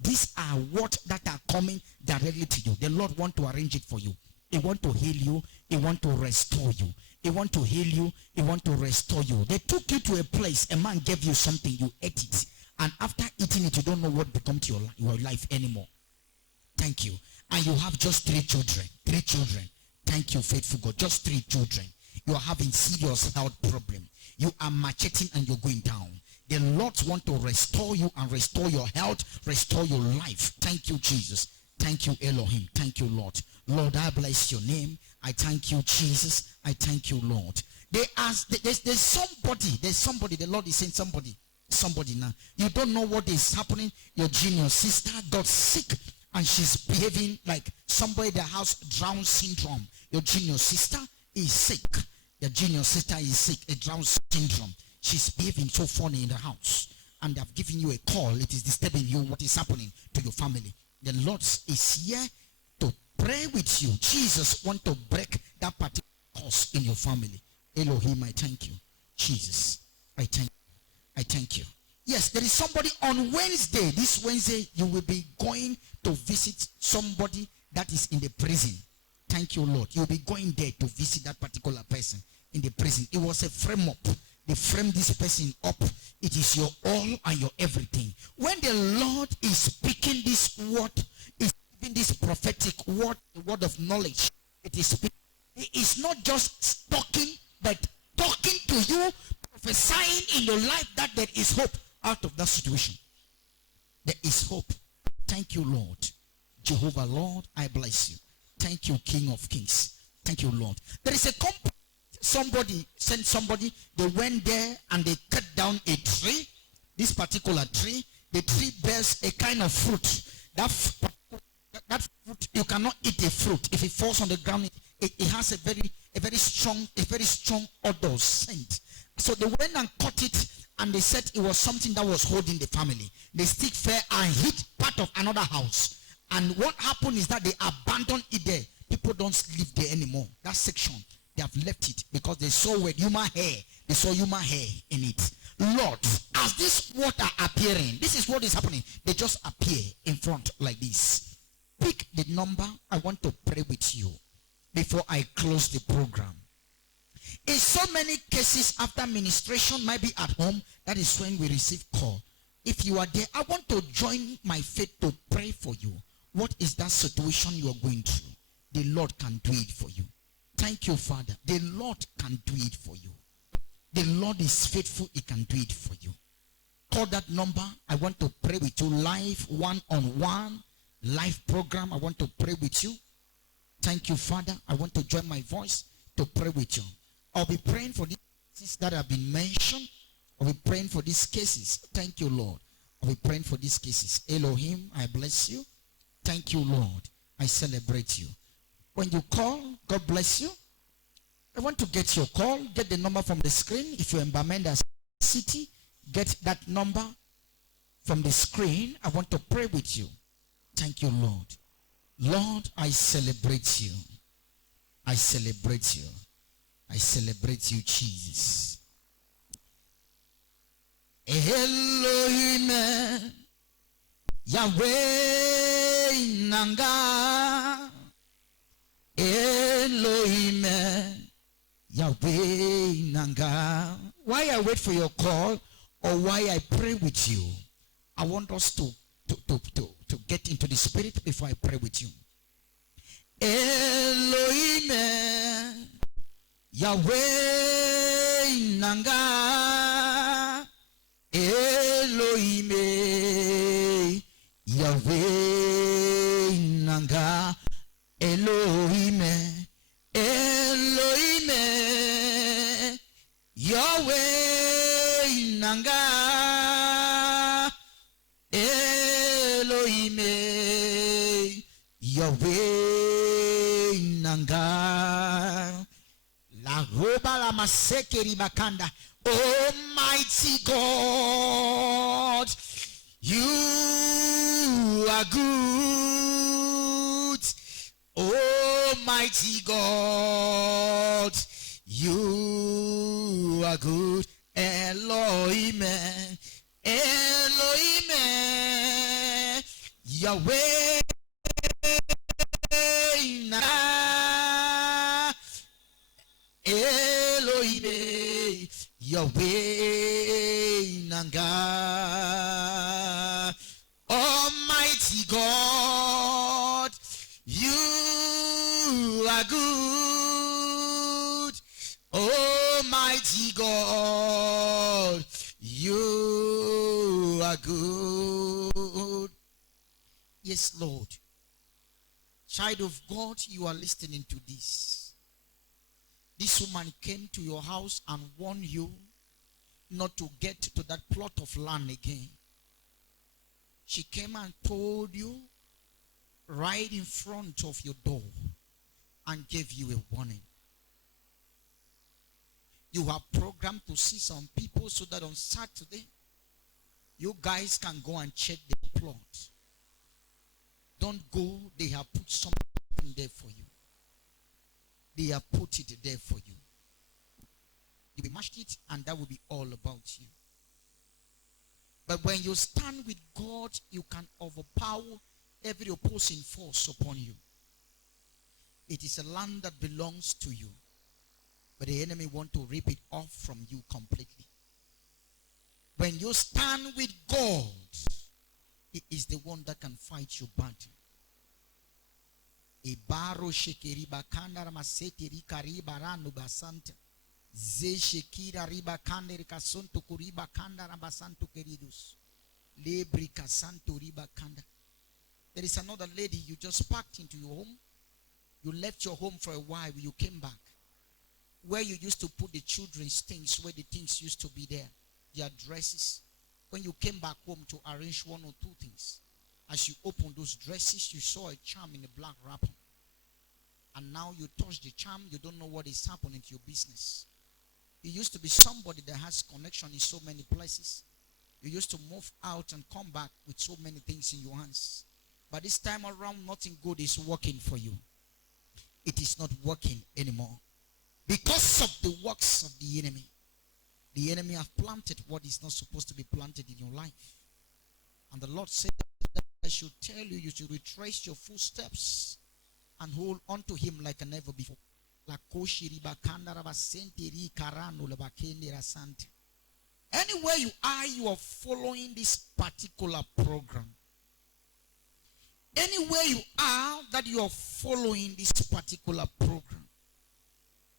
These are what that are coming directly to you. The Lord want to arrange it for you. He want to heal you. He want to restore you. He want to heal you. He want to restore you. They took you to a place. A man gave you something. You ate it. And after eating it, you don't know what become to your life anymore. Thank you. And you have just 3 children. 3 children. Thank you, faithful God. Just 3 children. You are having serious health problem. You are macheting and you're going down. The Lord want to restore you and restore your health, restore your life. Thank you, Jesus. Thank you, Elohim. Thank you, Lord. Lord, I bless your name. I thank you, Jesus. I thank you, Lord. There's somebody, the Lord is saying somebody now. You don't know what is happening. Your junior sister got sick and she's behaving like somebody in the house drowned syndrome. Your junior sister is sick. Your junior sister is sick, a drowned syndrome. She's behaving so funny in the house. And they've given you a call. It is disturbing you what is happening to your family. The Lord is here to pray with you. Jesus wants to break that particular curse in your family. Elohim, I thank you. Jesus, I thank you. I thank you. Yes, there is somebody on Wednesday. This Wednesday, you will be going to visit somebody that is in the prison. Thank you, Lord. You'll be going there to visit that particular person in the prison. It was a frame up. They frame this person up. It is your all and your everything. When the Lord is speaking this word, is giving this prophetic word, the word of knowledge, it is speaking. It is not just talking, but talking to you, prophesying in your life that there is hope out of that situation. There is hope. Thank you, Lord. Jehovah, Lord, I bless you. Thank you, King of Kings. Thank you, Lord. There is a company. Somebody sent somebody. They went there and they cut down a tree. This particular tree, The tree bears a kind of fruit. That fruit, you cannot eat a fruit. If it falls on the ground, it has a very strong odor, scent. So they went and cut it, and they said it was something that was holding the family. The stick fell and hit part of another house. And what happened is that they abandoned it there. People don't live there anymore. That section, they have left it because they saw with human hair. They saw human hair in it. Lord, as this water appearing, this is what is happening. They just appear in front like this. Pick the number. I want to pray with you before I close the program. In so many cases after ministration, might be at home, that is when we receive call. If you are there, I want to join my faith to pray for you. What is that situation you are going through? The Lord can do it for you. Thank you, Father. The Lord can do it for you. The Lord is faithful. He can do it for you. Call that number. I want to pray with you. Live one-on-one live program. I want to pray with you. Thank you, Father. I want to join my voice to pray with you. I'll be praying for these cases that have been mentioned. I'll be praying for these cases. Thank you, Lord. I'll be praying for these cases. Elohim, I bless you. Thank you, Lord. I celebrate you. When you call, God bless you. I want to get your call. Get the number from the screen. If you're in Bamenda City, get that number from the screen. I want to pray with you. Thank you, Lord. Lord, I celebrate you. I celebrate you. I celebrate you, Jesus. Elohim, Yahweh Nanga. Elohim, Yahweh Nanga. Why I wait for your call or why I pray with you? I want us to get into the spirit before I pray with you. Elohim, Yahweh Nanga. Elohim, Yahweh Nanga. Elohim, Elohim, Yahweh Nanga. Elohim, Yahweh Nanga. La roba la maseke ribakanda. Almighty God, you are good. Almighty God, you are good. Elohim, Elohim, Yahweh. Elohim, Yahweh Nanga. Almighty God, you are good. Almighty God, you are good. Yes, Lord. Child of God, you are listening to this. This woman came to your house and warned you not to get to that plot of land again. She came and told you right in front of your door and gave you a warning. You are programmed to see some people so that on Saturday, you guys can go and check the plot. Don't go, they have put something there for you. They have put it there for you. You will match it and that will be all about you. But when you stand with God, you can overpower every opposing force upon you. It is a land that belongs to you. But the enemy wants to rip it off from you completely. When you stand with God, He is the one that can fight your battle. Ebaro shekeri bakanda ramasete rikari baranu basanta. Ze shekira riba kande rikasunto kuriba kanda rabasanto keridus. Lebri kasanto riba kanda. There is another lady, you just packed into your home. You left your home for a while, you came back. Where you used to put the children's things, where the things used to be there. Their dresses. when you came back home to arrange one or two things. As you opened those dresses, you saw a charm in a black wrapper. And now you touch the charm, you don't know what is happening to your business. You used to be somebody that has connection in so many places. You used to move out and come back with so many things in your hands. But this time around, nothing good is working for you. It is not working anymore. Because of the works of the enemy have planted what is not supposed to be planted in your life. And the Lord said that I should tell you, you should retrace your footsteps and hold on to him like never before. Anywhere you are following this particular program. Anywhere you are that you are following this particular program,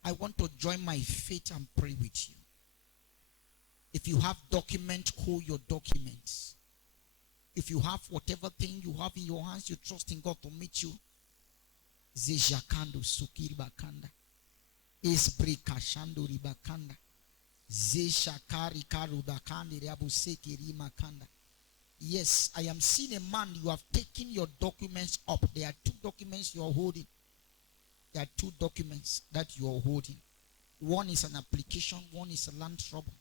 I want to join my faith and pray with you. If you have documents, hold your documents. If you have whatever thing you have in your hands, you trust in God to meet you. Zejakando sukiri bakanda. Esbre kashando ribakanda. Zeshakari karu bakandi reabu sekiri makanda. Yes, I am seeing a man. You have taken your documents up. There are two documents you are holding. There are two documents that you are holding. One is an application. One is a land trouble.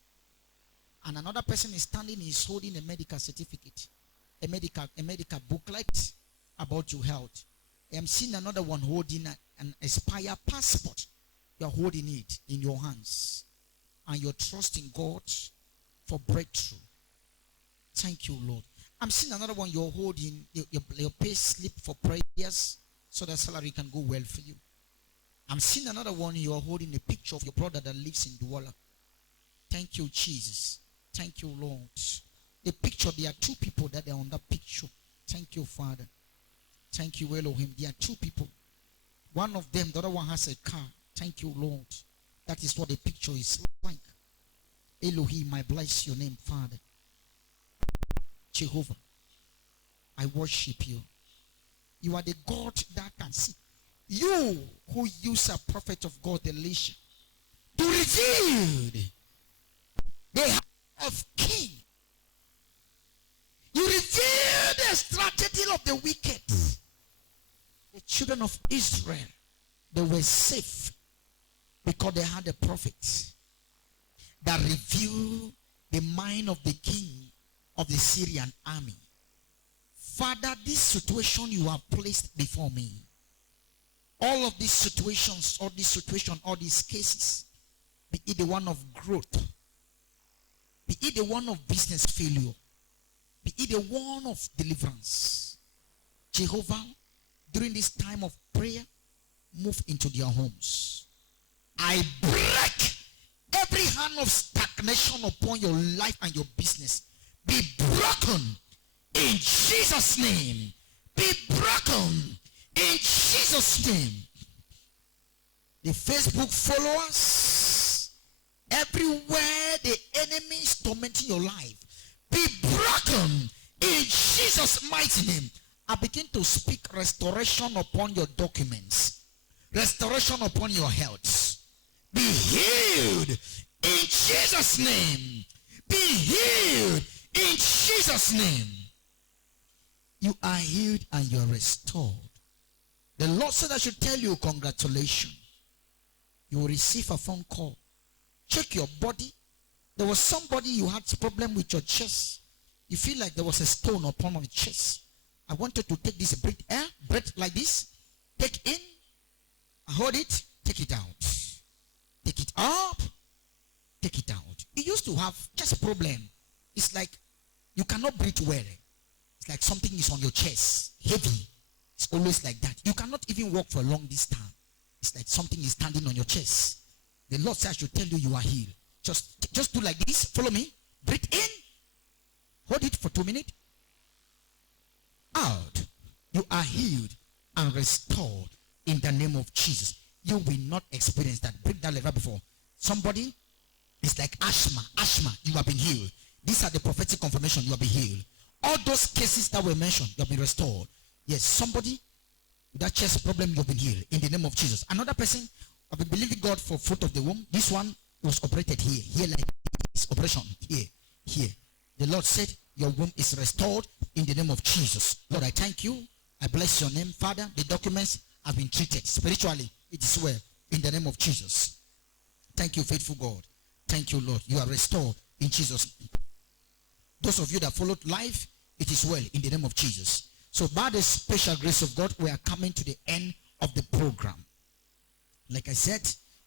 And another person is standing. Is holding a medical certificate, a medical booklet about your health. I am seeing another one holding an expired passport. You are holding it in your hands, and you're trusting God for breakthrough. Thank you, Lord. I'm seeing another one. You're holding your pay slip for prayers so that salary can go well for you. I'm seeing another one. You're holding a picture of your brother that lives in Douala. Thank you, Jesus. Thank you, Lord. The picture, there are two people that are on that picture. Thank you, Father. Thank you, Elohim. There are two people. One of them, the other one has a car. Thank you, Lord. That is what the picture is like. Elohim, I bless your name, Father. Jehovah, I worship you. You are the God that can see. You who use a prophet of God, Elisha, to reveal the heart of king. You reveal the strategy of the wicked. The children of Israel, they were safe because they had a prophet that revealed the mind of the king of the Syrian army. Father, this situation you have placed before me, all of these situations, all these cases, be it the one of growth, be it the one of business failure, be it the one of deliverance, Jehovah, during this time of prayer, move into their homes. I break every hand of stagnation upon your life and your business. Be broken in Jesus' name. Be broken in Jesus' name. The Facebook followers, everywhere the enemy is tormenting your life, be broken in Jesus' mighty name. I begin to speak restoration upon your documents, restoration upon your health. Be healed in Jesus' name. Be healed in Jesus' name. You are healed and you are restored. The Lord said I should tell you congratulations. You will receive a phone call. Check your body. There was somebody you had problem with your chest. You feel like there was a stone upon your chest. I want you to take this breath like this. Take in, hold it, take it out. Take it up, take it out. You used to have chest problem. It's like you cannot breathe well. It's like something is on your chest, heavy. It's always like that. You cannot even walk for a long distance. It's like something is standing on your chest. The Lord says I should tell you you are healed. Just do like this. Follow me. Breathe in. Hold it for 2 minutes. Out. You are healed and restored in the name of Jesus. You will not experience that. Break that level before. Somebody is like asthma. Asthma. You have been healed. These are the prophetic confirmation. You have been healed. All those cases that were mentioned, you have been restored. Yes, somebody with that chest problem, you have been healed in the name of Jesus. Another person, I've been believing God for fruit of the womb. This one was operated here like this. Operation here. The Lord said, your womb is restored in the name of Jesus. Lord, I thank you. I bless your name, Father. The documents have been treated spiritually. It is well in the name of Jesus. Thank you, faithful God. Thank you, Lord. You are restored in Jesus' name. Those of you that followed life, it is well in the name of Jesus. So by the special grace of God, we are coming to the end of the program. Like I said,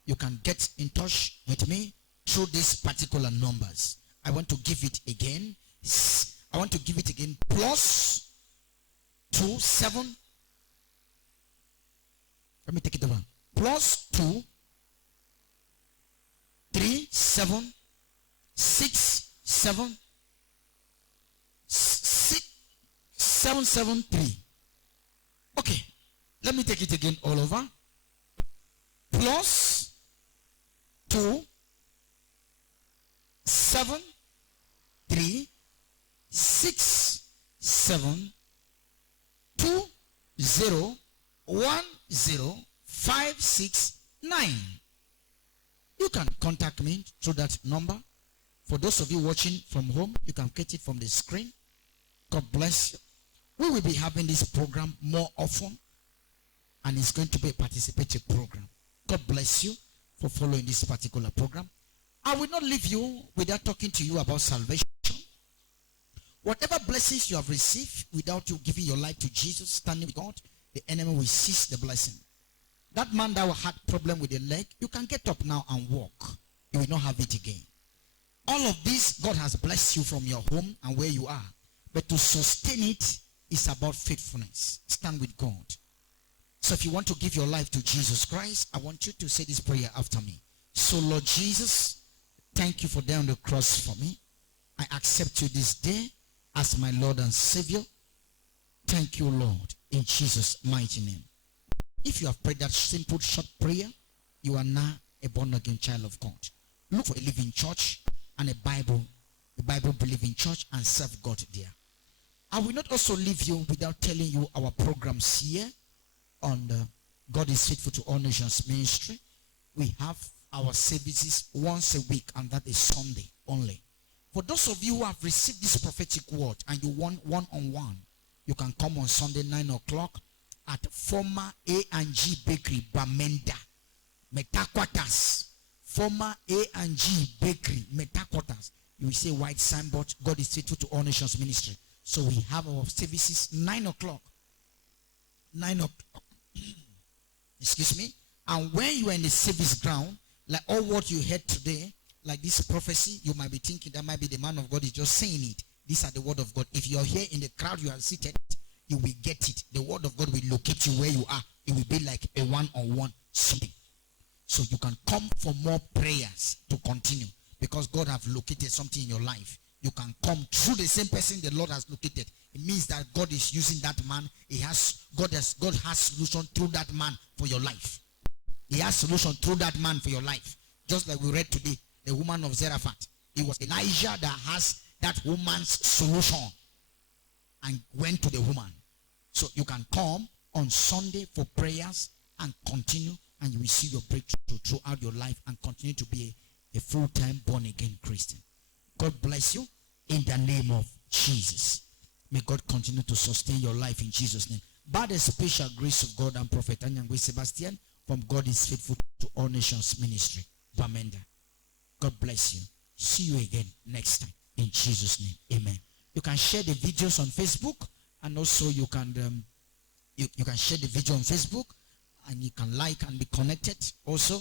you can get in touch with me through these particular numbers. I want to give it again. I want to give it again. Plus 27. Let me take it over. Plus 2 3 7 6 7 6 7 7 3. Okay. Let me take it again all over. Plus 2 7 3 6 7 2 0 1 0 5 6 9. You can contact me through that number. For those of you watching from home, you can get it from the screen. God bless you. We will be having this program more often, and it's going to be a participatory program. God bless you for following this particular program. I will not leave you without talking to you about salvation. Whatever blessings you have received without you giving your life to Jesus, standing with God, the enemy will seize the blessing. That man that had problem with the leg, you can get up now and walk. You will not have it again. All of this, God has blessed you from your home and where you are. But to sustain it is about faithfulness. Stand with God. So if you want to give your life to Jesus Christ, I want you to say this prayer after me. So Lord Jesus, thank you for dying on the cross for me. I accept you this day as my Lord and Savior. Thank you, Lord, in Jesus' mighty name. If you have prayed that simple short prayer, you are now a born-again child of God. Look for a living church and a Bible-believing church and serve God there. I will not also leave you without telling you our programs here on the God is Faithful to All Nations Ministry. We have our services once a week, and that is Sunday only. For those of you who have received this prophetic word and you want one-on-one, you can come on Sunday 9 o'clock at former A&G Bakery, Bamenda, Metakwatas. Former A&G Bakery, Metakwatas. You will say white signboard, God is Faithful to All Nations Ministry. So we have our services 9 o'clock. 9 o'clock. Excuse me. And when you are in the service ground, like all what you heard today, like this prophecy, you might be thinking that might be the man of God is just saying it. These are the word of God. If you are here in the crowd, you are seated, you will get it. The word of God will locate you where you are. It will be like a one-on-one something. So you can come for more prayers to continue, because God have located something in your life. You can come through the same person the Lord has located. It means that God is using that man. God has solution through that man for your life. He has solution through that man for your life. Just like we read today, the woman of Zarephath. It was Elijah that has that woman's solution and went to the woman. So you can come on Sunday for prayers and continue, and you will see your breakthrough throughout your life and continue to be a full-time born-again Christian. God bless you in the name of Jesus. May God continue to sustain your life in Jesus' name. By the special grace of God and Prophet Anyangwe Sebastian from God is Faithful to All Nations Ministry, Bamenda. God bless you. See you again next time in Jesus' name. Amen. You can share the videos on Facebook, and also you can share the video on Facebook, and you can like and be connected. Also,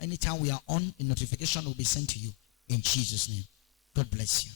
anytime we are on, a notification will be sent to you in Jesus' name. God bless you.